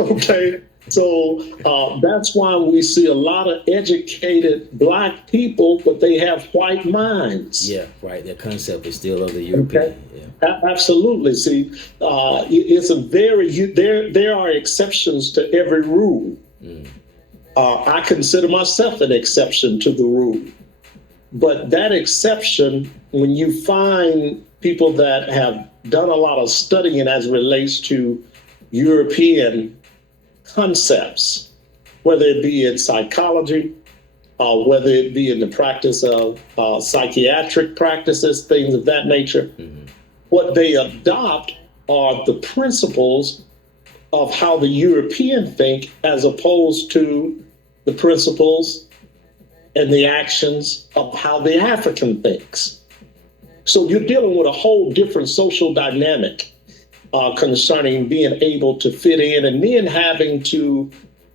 Okay. So that's why we see a lot of educated black people, but they have white minds. Yeah, right. Their concept is still of the Okay. European. Yeah. Absolutely. See, it's a there are exceptions to every rule. Mm. I consider myself an exception to the rule. But that exception, when you find people that have done a lot of studying as it relates to European concepts, whether it be in psychology, whether it be in the practice of psychiatric practices, things of that nature, what they adopt are the principles of how the European think as opposed to the principles and the actions of how the African thinks. So you're dealing with a whole different social dynamic concerning being able to fit in, and then having to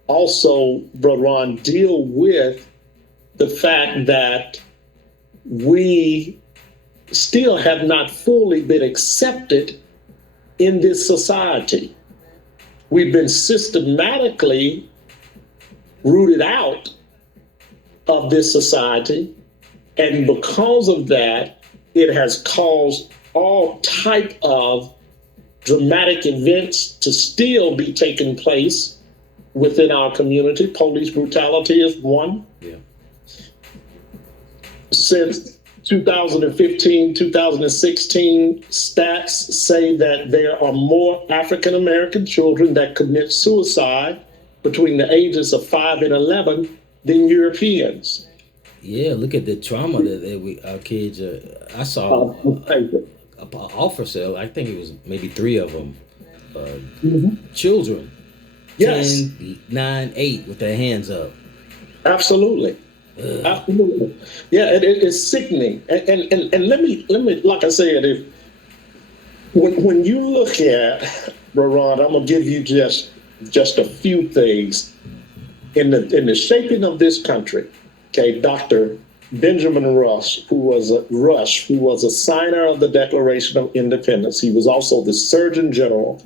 also, Brother Ron, deal with the fact that we still have not fully been accepted in this society. We've been systematically rooted out of this society, and because of that, it has caused all type of dramatic events to still be taking place within our community. Police brutality is one. Yeah. Since 2015, 2016, stats say that there are more African American children that commit suicide between the ages of 5 and 11 than Europeans. Yeah, look at the trauma that our kids. I saw a officer. I think it was maybe 3 of them, children, Yes, 10, 9, 8, with their hands up. absolutely. Absolutely. Yeah, it's sickening. And let me, like I said, if when you look at Ron, I'm gonna give you just a few things in the shaping of this country. Okay, Dr. Benjamin Rush, who was a signer of the Declaration of Independence. He was also the Surgeon General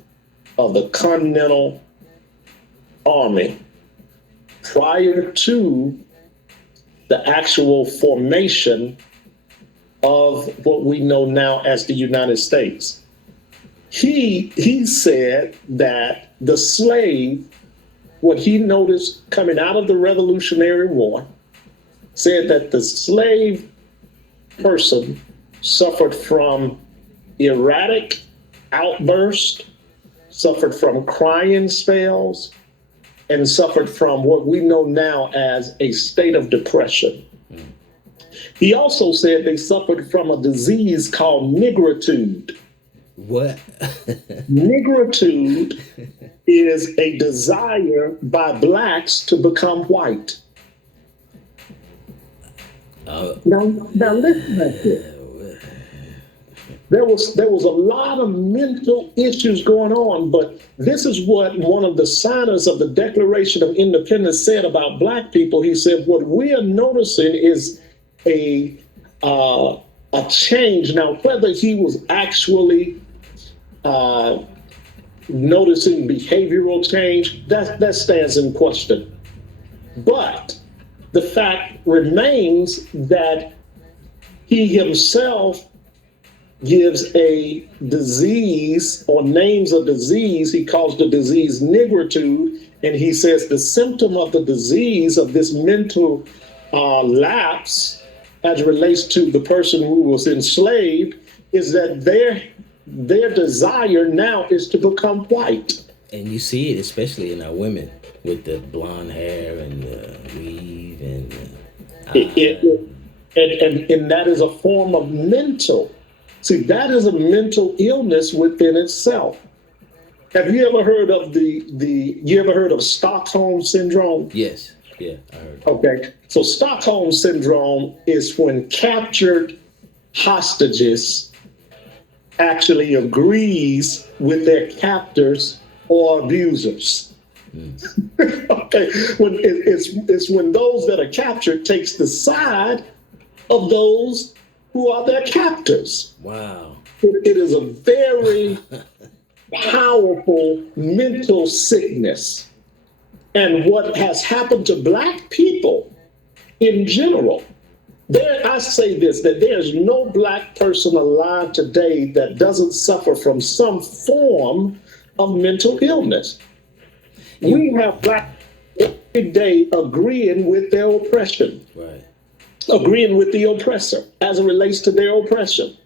of the Continental Army prior to the actual formation of what we know now as the United States. He said that the slave, what he noticed coming out of the Revolutionary War, said that the slave person suffered from erratic outbursts, suffered from crying spells, and suffered from what we know now as a state of depression. He also said they suffered from a disease called nigritude. What? Nigritude is a desire by blacks to become white. Now listen to this. There was a lot of mental issues going on, but this is what one of the signers of the Declaration of Independence said about black people. He said, "What we are noticing is a change." Now, whether he was actually noticing behavioral change, that stands in question. But the fact remains that he himself gives a disease or names a disease. He calls the disease nigritude, and he says the symptom of the disease of this mental lapse as it relates to the person who was enslaved is that their desire now is to become white. And you see it especially in our women with the blonde hair and the weave and And that is a form of mental. See, that is a mental illness within itself. Have you ever heard of you ever heard of Stockholm syndrome? yes, yeah, I heard. Okay. So Stockholm syndrome is when captured hostages actually agrees with their captors or abusers. Okay. It's when those that are captured takes the side of those who are their captors. Wow. It is a very powerful mental sickness. And what has happened to Black people in general, I say this, that there's no Black person alive today that doesn't suffer from some form of mental illness. You We have Black every day agreeing with their oppression, right. agreeing with the oppressor as it relates to their oppression.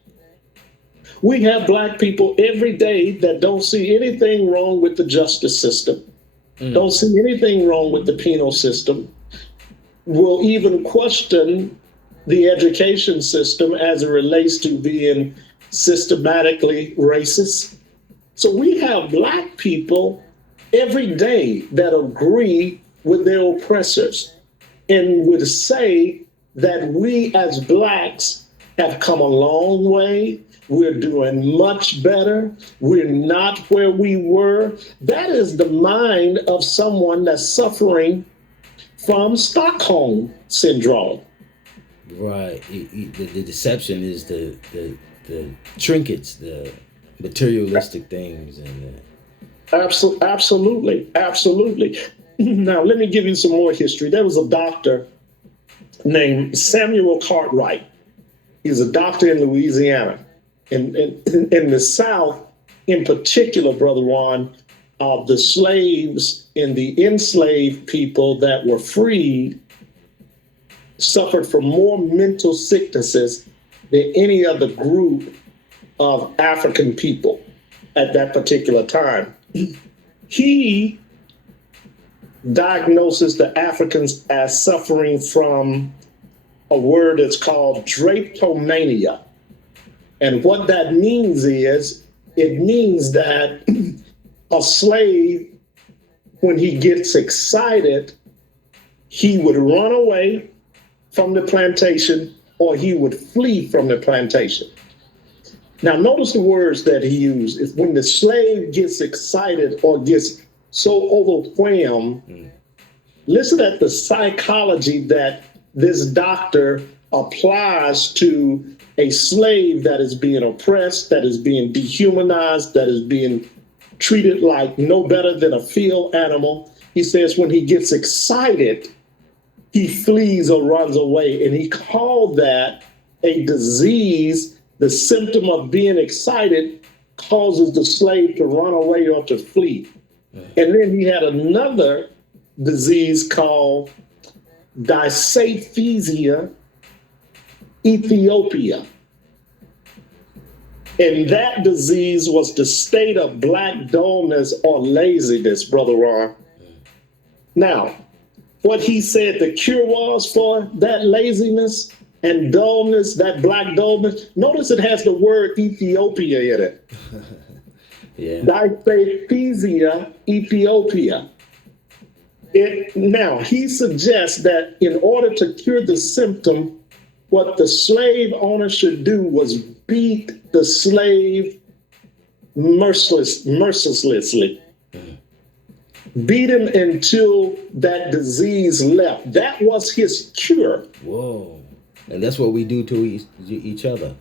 We have Black people every day that don't see anything wrong with the justice system, don't see anything wrong with the penal system, will even question the education system as it relates to being systematically racist. So we have Black people every day that agree with their oppressors and would say that we as Blacks have come a long way. We're doing much better. We're not where we were. That is the mind of someone that's suffering from Stockholm syndrome. Right. The deception is the trinkets, the materialistic things, and Absolutely, absolutely. Now, let me give you some more history. There was a doctor named Samuel Cartwright. He's a doctor in Louisiana. In the South, in particular, Brother Ron, the slaves and the enslaved people that were freed suffered from more mental sicknesses than any other group of African people at that particular time. He diagnoses the Africans as suffering from a word that's called drapetomania. And what that means is, it means that a slave, when he gets excited, he would run away from the plantation or he would flee from the plantation. Now, notice the words that he used. Is when the slave gets excited or gets so overwhelmed, listen at the psychology that this doctor applies to a slave that is being oppressed, that is being dehumanized, that is being treated like no better than a field animal. He says when he gets excited, he flees or runs away. And he called that a disease. The symptom of being excited causes the slave to run away or to flee. And then he had another disease called dysaphasia Ethiopia. And that disease was the state of Black dullness or laziness, Brother Ron. Now, what he said the cure was for that laziness and dullness, that Black dullness, notice it has the word Ethiopia in it. yeah. Dysaphasia Ethiopia. Now, he suggests that in order to cure the symptom, what the slave owner should do was beat the slave mercilessly. Beat him until that disease left. That was his cure. Whoa. And that's what we do to each other.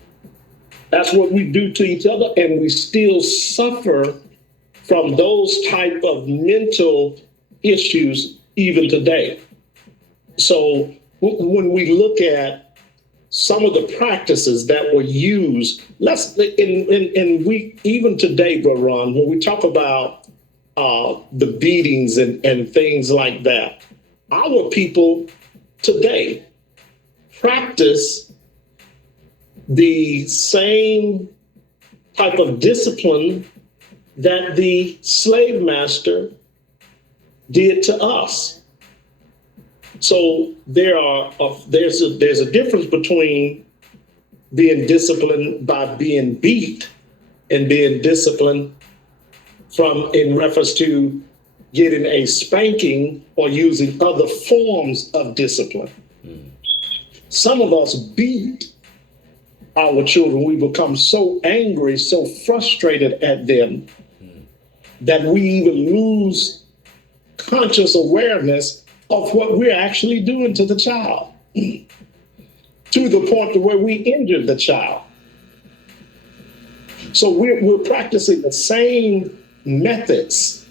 That's what we do to each other, and we still suffer from those type of mental issues even today. So when we look at some of the practices that were used, and we even today, Brother Ron, when we talk about the beatings and things like that, our people today practice the same type of discipline that the slave master did to us. So there's a difference between being disciplined by being beat and being disciplined in reference to getting a spanking or using other forms of discipline. Some of us beat our children. We become so angry, so frustrated at them that we even lose conscious awareness of what we're actually doing to the child, to the point to where we injured the child. So we're practicing the same methods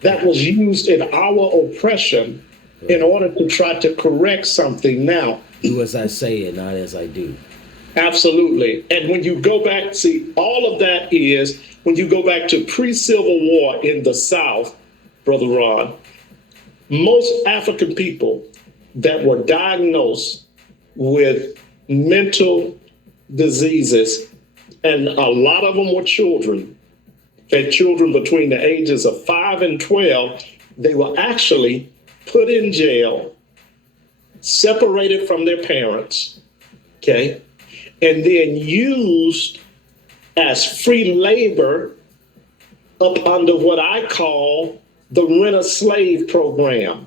that was used in our oppression in order to try to correct something now. Do as I say and not as I do. Absolutely. And when you go back, see, all of that is when you go back to pre-Civil War in the South, Brother Ron, most African people that were diagnosed with mental diseases, and a lot of them were children, had children between the ages of 5 and 12, they were actually put in jail, separated from their parents, okay, and then used as free labor up under what I call the rent-a-slave program.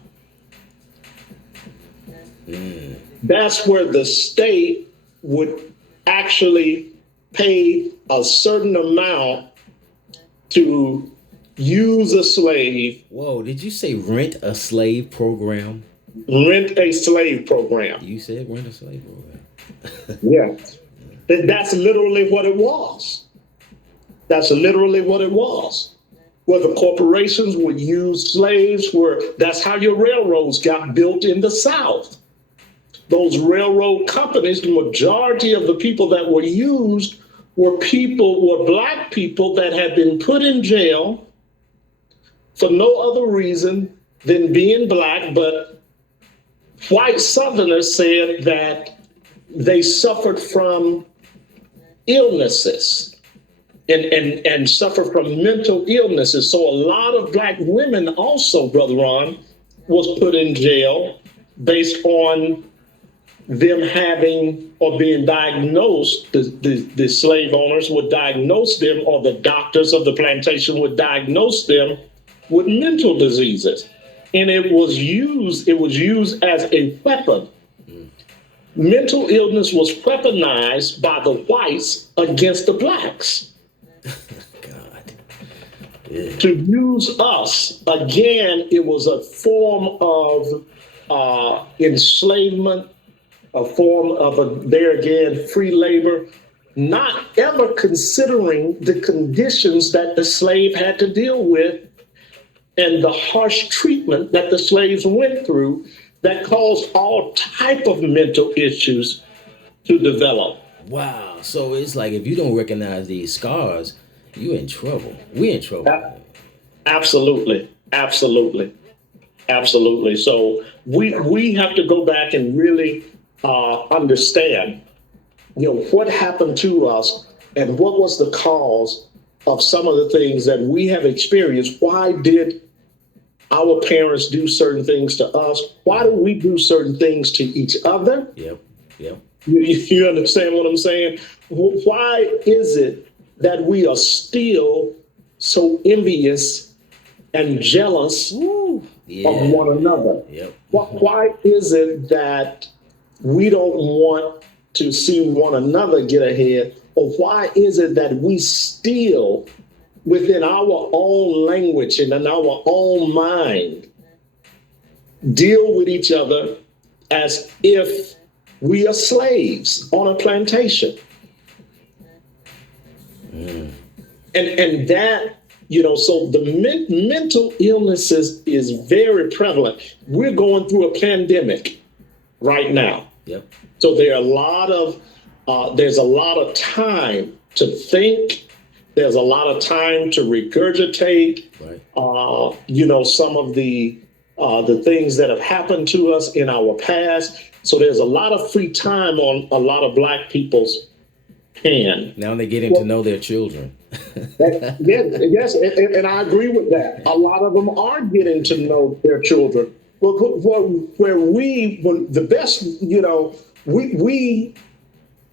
That's where the state would actually pay a certain amount to use a slave. Whoa, did you say rent a slave program? Rent a slave program. You said rent a slave program. Yeah. That's literally what it was. That's literally what it was. Where the corporations would use slaves, that's how your railroads got built in the South. Those railroad companies, the majority of the people that were used were black people that had been put in jail for no other reason than being black, but white Southerners said that they suffered from illnesses and suffered from mental illnesses. So a lot of black women also, Brother Ron, was put in jail based on them having or being diagnosed. The slave owners would diagnose them, or the doctors of the plantation would diagnose them with mental diseases. And it was used as a weapon. Mental illness was weaponized by the whites against the blacks. God. Yeah. To use us, again, it was a form of enslavement, a form of, there again, free labor, not ever considering the conditions that the slave had to deal with and the harsh treatment that the slaves went through that caused all type of mental issues to develop. Wow. So it's like if you don't recognize these scars, you in trouble. We in trouble. Absolutely. Absolutely. Absolutely. So we have to go back and really understand, what happened to us and what was the cause of some of the things that we have experienced. Why did our parents do certain things to us? Why do we do certain things to each other? Yep. You understand what I'm saying? Why is it that we are still so envious and jealous of one another? Yep. Why is it that we don't want to see one another get ahead? Or why is it that we still, within our own language and in our own mind, deal with each other as if we are slaves on a plantation? And that, so the mental illnesses is very prevalent. We're going through a pandemic right now. Yep. So there's a lot of time to think. There's a lot of time to regurgitate, some of the things that have happened to us in our past. So there's a lot of free time on a lot of black people's hand. Now they're getting to know their children. Yes, and I agree with that. A lot of them are getting to know their children.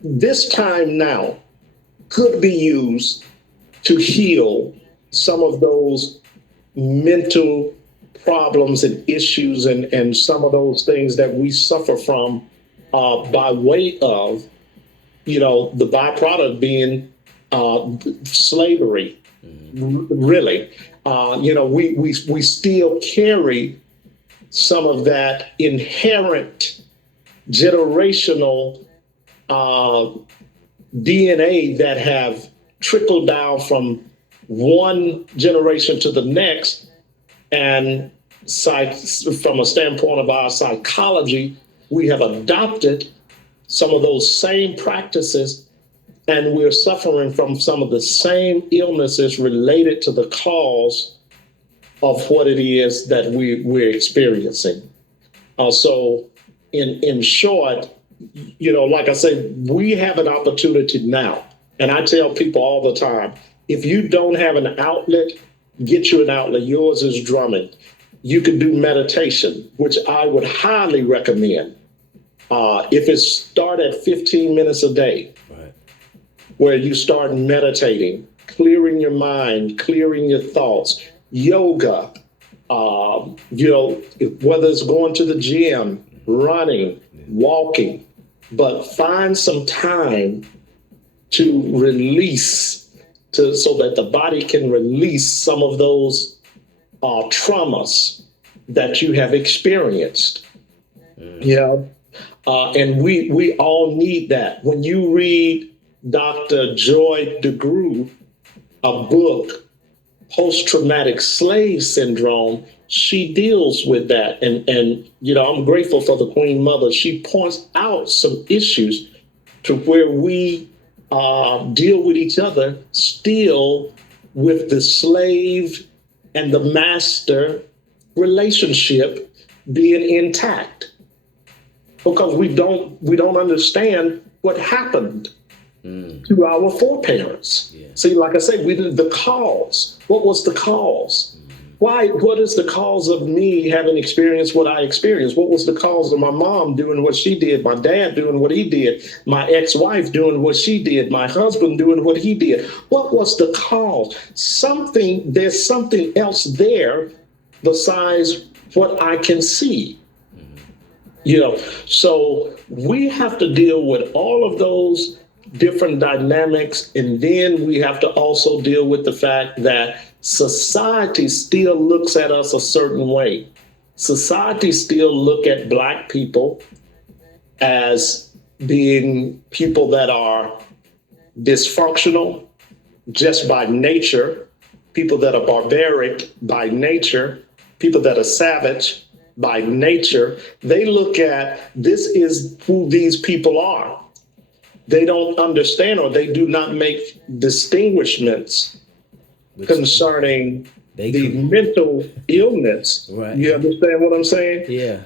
This time now could be used to heal some of those mental problems and issues and some of those things that we suffer from by way of, the byproduct being slavery. Really, we still carry some of that inherent generational DNA that have trickle down from one generation to the next. And from a standpoint of our psychology, we have adopted some of those same practices, and we're suffering from some of the same illnesses related to the cause of what it is that we're experiencing. So in short, like I say, we have an opportunity now. And I tell people all the time, if you don't have an outlet, get you an outlet. Yours is drumming. You can do meditation, which I would highly recommend. If it start at 15 minutes a day, right, where you start meditating, clearing your mind, clearing your thoughts, yoga, whether it's going to the gym, running, walking, but find some time to release, so that the body can release some of those traumas that you have experienced. And we all need that. When you read Dr. Joy DeGruy, a book, Post-Traumatic Slave Syndrome, she deals with that. And I'm grateful for the Queen Mother. She points out some issues to where we deal with each other still with the slave and the master relationship being intact, because we don't understand what happened to our foreparents. Yeah. See, like I said, we did the cause. What was the cause? Why? What is the cause of me having experienced what I experienced? What was the cause of my mom doing what she did, my dad doing what he did, my ex-wife doing what she did, my husband doing what he did? What was the cause? There's something else there besides what I can see. So we have to deal with all of those different dynamics, and then we have to also deal with the fact that society still looks at us a certain way. Society still look at Black people as being people that are dysfunctional just by nature, people that are barbaric by nature, people that are savage by nature. They look at, this is who these people are. They don't understand, or they do not make distinguishments concerning the mental illness. Right. You understand what I'm saying? Yeah.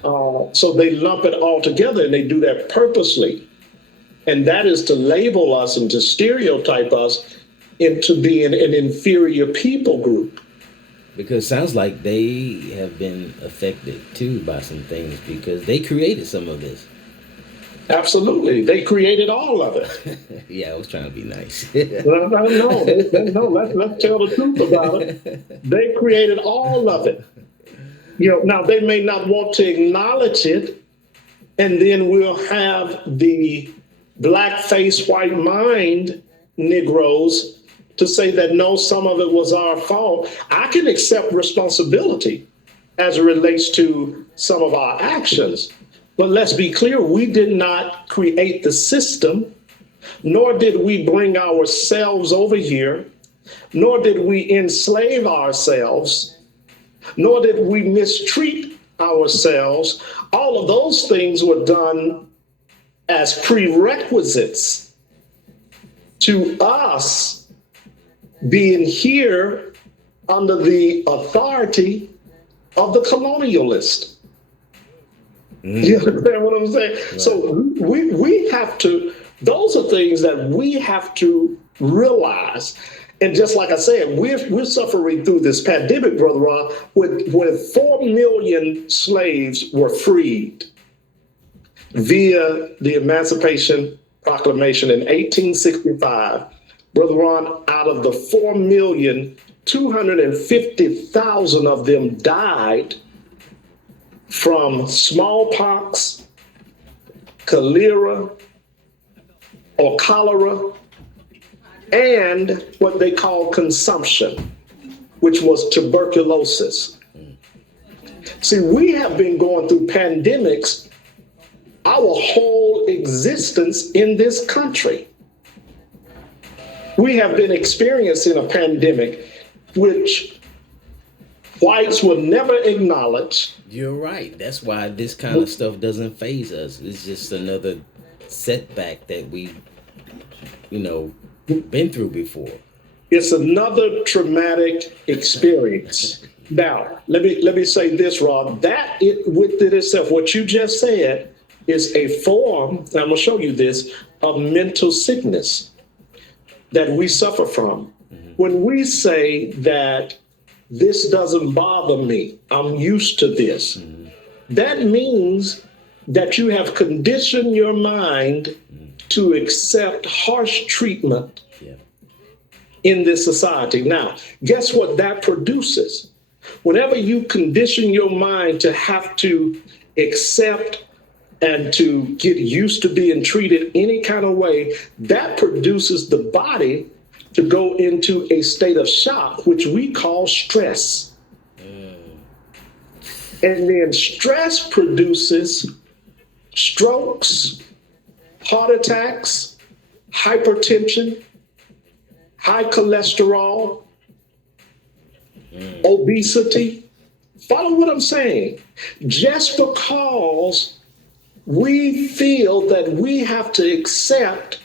So they lump it all together, and they do that purposely. And that is to label us and to stereotype us into being an inferior people group. Because it sounds like they have been affected too by some things, because they created some of this. Absolutely. They created all of it. Yeah, I was trying to be nice. No, let's tell the truth about it. They created all of it. Now they may not want to acknowledge it, and then we'll have the black-faced, white mind Negroes to say that no, some of it was our fault. I can accept responsibility as it relates to some of our actions. But let's be clear, we did not create the system, nor did we bring ourselves over here, nor did we enslave ourselves, nor did we mistreat ourselves. All of those things were done as prerequisites to us being here under the authority of the colonialist. You understand what I'm saying? Right. So we have to, those are things that we have to realize. And just like I said, we're suffering through this pandemic, Brother Ron, when 4 million slaves were freed via the Emancipation Proclamation in 1865. Brother Ron, out of the 4 million, 250,000 of them died from smallpox, cholera, and what they call consumption, which was tuberculosis. See, we have been going through pandemics our whole existence in this country. We have been experiencing a pandemic which whites will never acknowledge. You're right. That's why this kind of stuff doesn't phase us. It's just another setback that we, been through before. It's another traumatic experience. Now, let me say this, Rob. That within itself, what you just said, is a form. I'm going to show you this of mental sickness that we suffer from. When we say that this doesn't bother me, I'm used to this, that means that you have conditioned your mind to accept harsh treatment in this society. Now, guess what that produces? Whenever you condition your mind to have to accept and to get used to being treated any kind of way, that produces the body to go into a state of shock, which we call stress. And then stress produces strokes, heart attacks, hypertension, high cholesterol, obesity. Follow what I'm saying. Just because we feel that we have to accept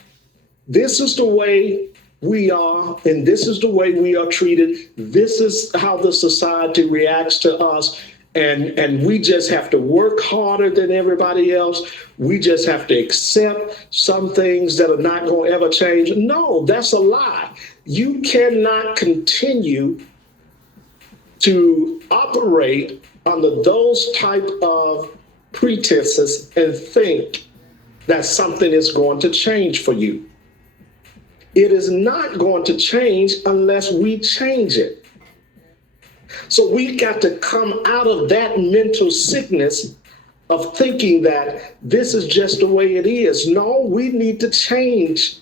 this is the way we are, and this is the way we are treated. This is how the society reacts to us. And we just have to work harder than everybody else. We just have to accept some things that are not going to ever change. No, that's a lie. You cannot continue to operate under those type of pretenses and think that something is going to change for you. It is not going to change unless we change it. So we got to come out of that mental sickness of thinking that this is just the way it is. No, we need to change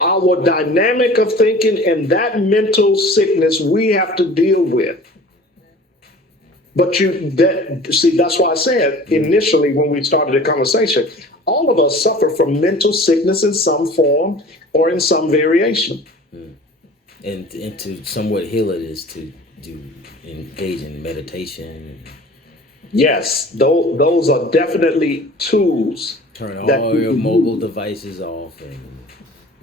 our dynamic of thinking, and that mental sickness we have to deal with. But that's why I said initially when we started the conversation, all of us suffer from mental sickness in some form or in some variation. And to somewhat heal it is to engage in meditation. Yes, those are definitely tools. Turn all your mobile devices off.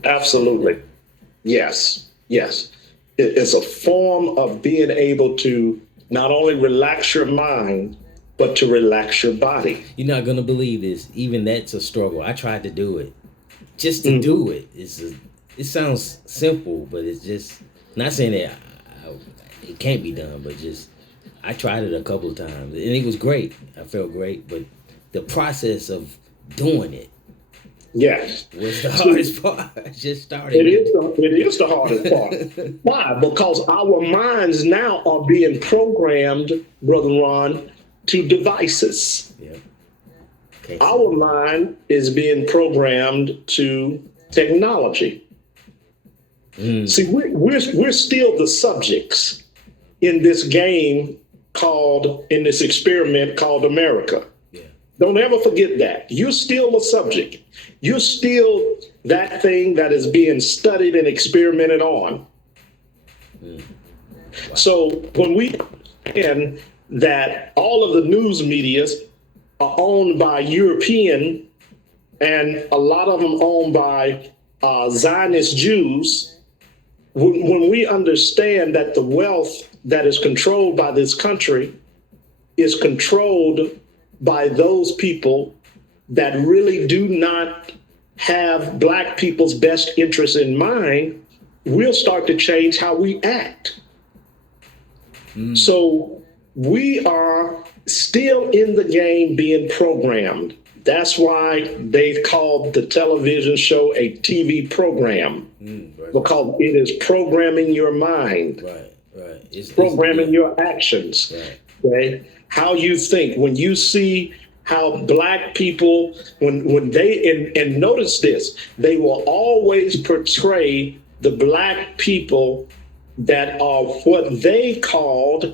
Absolutely. Yes. It's a form of being able to not only relax your mind, but to relax your body. You're not going to believe this. Even that's a struggle. I tried to do it. Just to do it. It sounds simple, but it's just, not saying that it can't be done, but just, I tried it a couple of times. And it was great. I felt great. But the process of doing it, yes, was the hardest part. I just started. It is the hardest part. Why? Because our minds now are being programmed, Brother Ron, to devices. Yeah. Our mind is being programmed to technology. See, we're still the subjects in this game in this experiment called America. Don't ever forget that. You're still a subject. You're still that thing that is being studied and experimented on. Wow. So when we understand that all of the news medias are owned by European and a lot of them owned by Zionist Jews, when we understand that the wealth that is controlled by this country is controlled by those people that really do not have Black people's best interests in mind, we'll start to change how we act. So we are still in the game being programmed. That's why they've called the television show a TV program, because it is programming your mind. Right. It's programming your actions. Right. Okay? How you think. When you see how Black people, when they, and notice this, they will always portray the Black people that are what they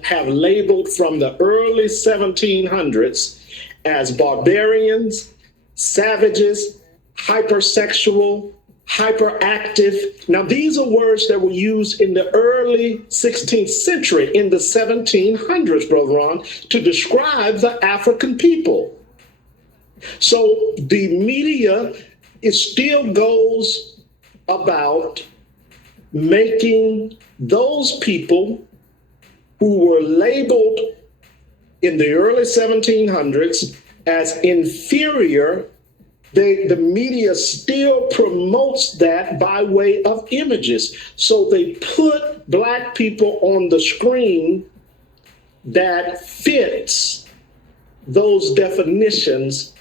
have labeled from the early 1700s as barbarians, savages, hypersexual, hyperactive. Now, these are words that were used in the early 16th century, in the 1700s, Brother Ron, to describe the African people. So the media, it still goes about making those people who were labeled in the early 1700s as inferior. The media still promotes that by way of images. So they put Black people on the screen that fits those definitions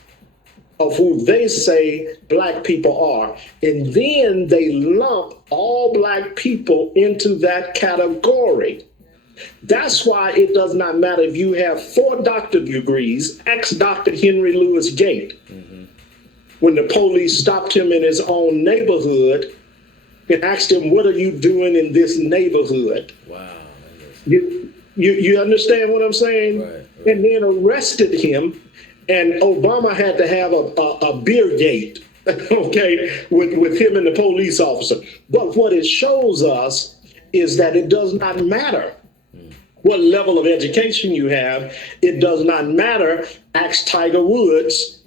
of who they say Black people are. And then they lump all Black people into that category. That's why it does not matter if you have 4 doctorate degrees. Ask Dr. Henry Louis Gate. When the police stopped him in his own neighborhood and asked him, "What are you doing in this neighborhood?" Wow. You understand what I'm saying? Right. And then arrested him, and Obama had to have a beer gate, okay, with him and the police officer. But what it shows us is that it does not matter what level of education you have. It does not matter. Ask Tiger Woods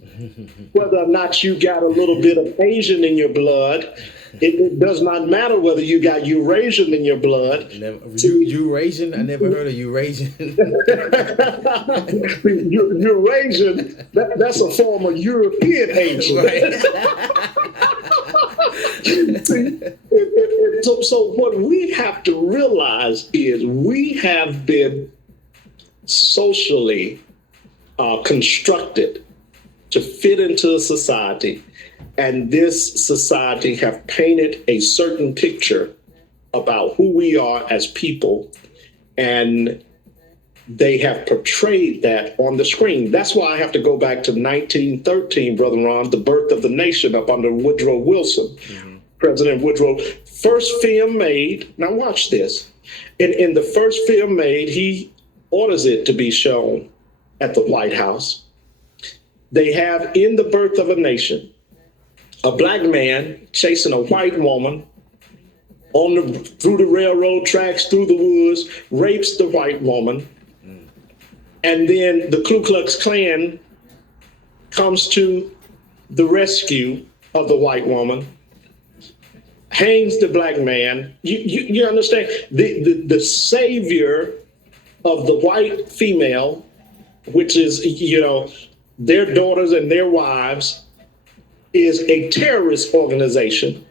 whether or not you got a little bit of Asian in your blood. It does not matter whether you got Eurasian in your blood. Eurasian? I never heard of Eurasian. Eurasian, that's a form of European Asian. Right. So what we have to realize is we have been socially constructed to fit into a society, and this society have painted a certain picture about who we are as people, and they have portrayed that on the screen. That's why I have to go back to 1913, Brother Ron, the birth of the nation up under Woodrow Wilson. President Woodrow, first film made, now watch this, in the first film made, he orders it to be shown at the White House. They have in the birth of a nation, a Black man chasing a white woman through the railroad tracks, through the woods, rapes the white woman. And then the Ku Klux Klan comes to the rescue of the white woman, hangs the Black man. You understand? The savior of the white female, which is, their daughters and their wives, is a terrorist organization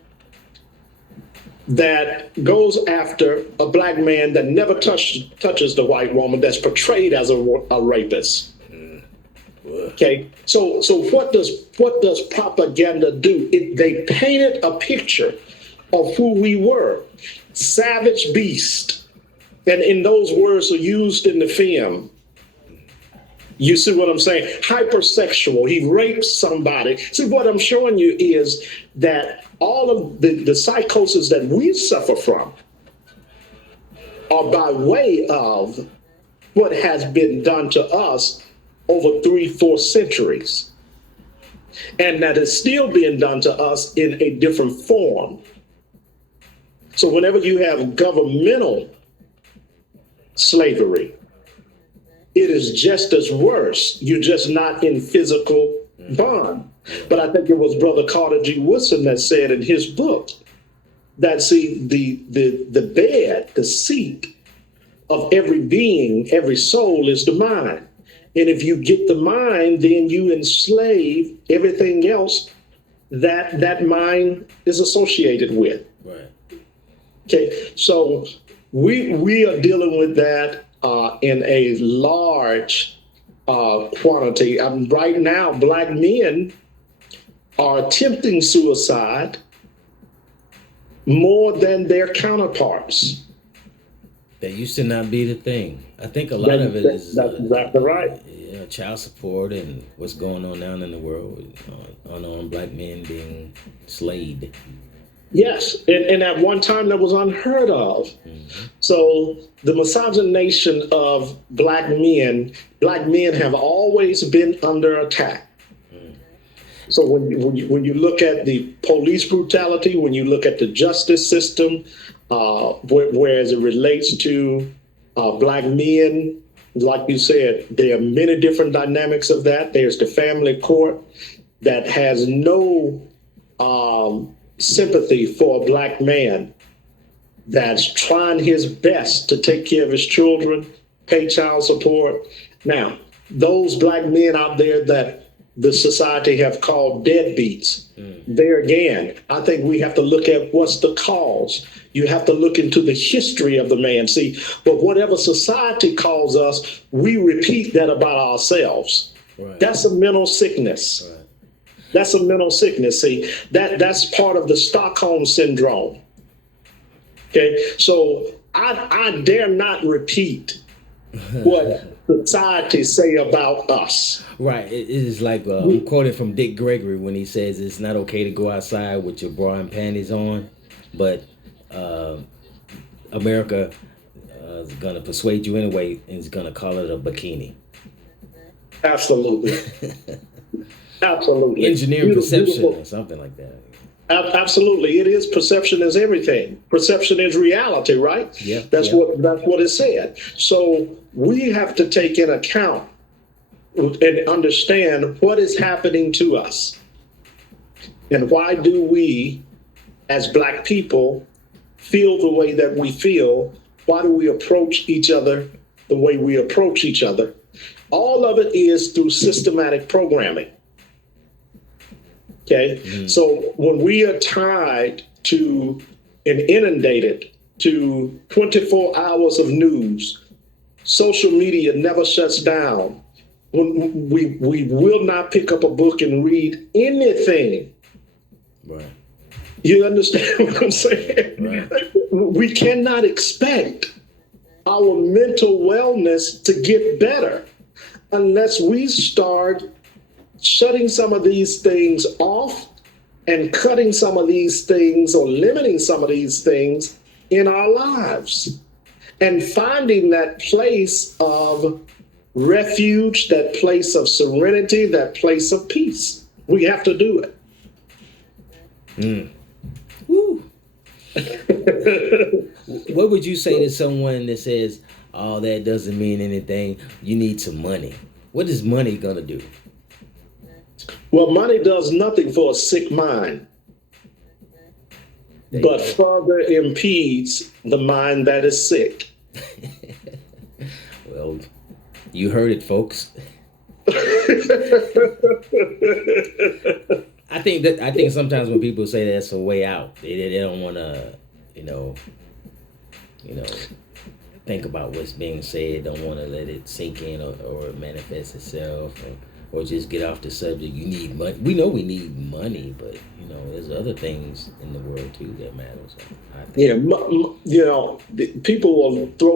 that goes after a Black man that never touches the white woman, that's portrayed as a rapist. Okay, so what does propaganda do? They painted a picture of who we were, savage beast, and in those words are used in the film. You see what I'm saying? Hypersexual. He rapes somebody. See, what I'm showing you is that all of the psychosis that we suffer from are by way of what has been done to us over 3-4 centuries. And that is still being done to us in a different form. So whenever you have governmental slavery, it is just as worse. You're just not in physical bond. But I think it was Brother Carter G. Woodson that said in his book that, see, the bed, the seat of every being, every soul is the mind. And if you get the mind, then you enslave everything else that mind is associated with. Right. Okay, so we are dealing with that in a large quantity. Right now, Black men are attempting suicide more than their counterparts. That used to not be the thing. I think a lot of it is that's exactly right. Child support and what's going on down in the world with unarmed Black men being slayed. Yes, and at one time that was unheard of. Mm-hmm. So the misogynation of Black men have always been under attack. So when you look at the police brutality, when you look at the justice system, whereas it relates to black men, like you said, there are many different dynamics of that. There's the family court that has no sympathy for a black man that's trying his best to take care of his children, pay child support. Now, those black men out there that the society have called deadbeats, there again, I think we have to look at what's the cause. You have to look into the history of the man. See, but whatever society calls us, we repeat that about ourselves. Right. That's a mental sickness. Right. That's a mental sickness. See, that's part of the Stockholm syndrome. Okay, so I dare not repeat what society say about us. Right. It is like I'm quoting from Dick Gregory when he says it's not okay to go outside with your bra and panties on, but America is gonna persuade you anyway and is gonna call it a bikini. Absolutely. Absolutely. Engineering perception Beautiful. or something like that. Absolutely, it is. Perception is everything. Perception is reality, right? Yeah. That's what it said. So we have to take in account and understand what is happening to us, and why do we, as black people, feel the way that we feel? Why do we approach each other the way we approach each other? All of it is through systematic programming. Okay, so when we are tied to and inundated to 24 hours of news, social media never shuts down. When we will not pick up a book and read anything. Right. You understand what I'm saying? Right. We cannot expect our mental wellness to get better unless we start shutting some of these things off and cutting some of these things or limiting some of these things in our lives and finding that place of refuge, that place of serenity, that place of peace. We have to do it. Woo. What would you say to someone that says, "Oh, that doesn't mean anything. You need some money"? What is money gonna do? Well, money does nothing for a sick mind, but further impedes the mind that is sick. Well, you heard it, folks. I think sometimes when people say that's a way out, they don't want to, you know, think about what's being said. Don't want to let it sink in or manifest itself, or just get off the subject. You need money. We know we need money, but there's other things in the world too that matter. So I think. Yeah, people will throw